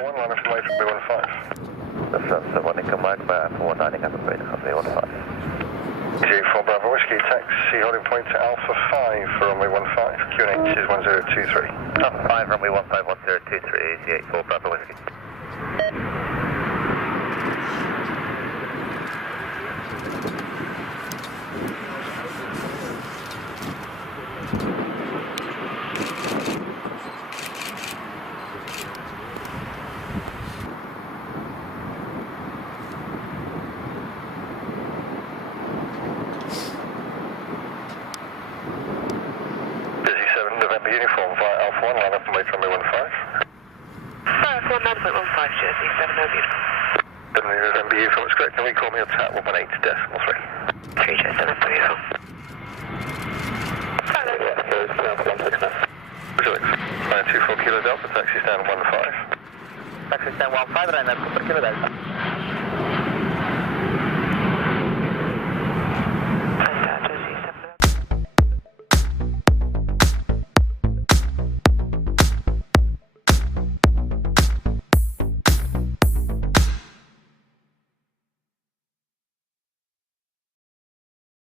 Alpha 1, line up from Alpha 15. That's Stansted, 1 Mike by Alpha 1, 9 up and 15. G4 Bravo Whiskey, taxi holding point to Alpha 5 for runway 15, QNH is 1023. Alpha 5, runway 15, 1023, easy 84 Bravo Whiskey. Uniform via Alpha 1, line up and wait for runway 15. Alpha 1, 9.15, Jersey, 7 November. November uniform, it's correct. Can we call me on tap 118 decimal 3? 3 J 7 for uniform. Hello. Felix, 924 Kilo Delta, taxi stand 15. Taxi stand 15, and then Cooper Kilo Delta.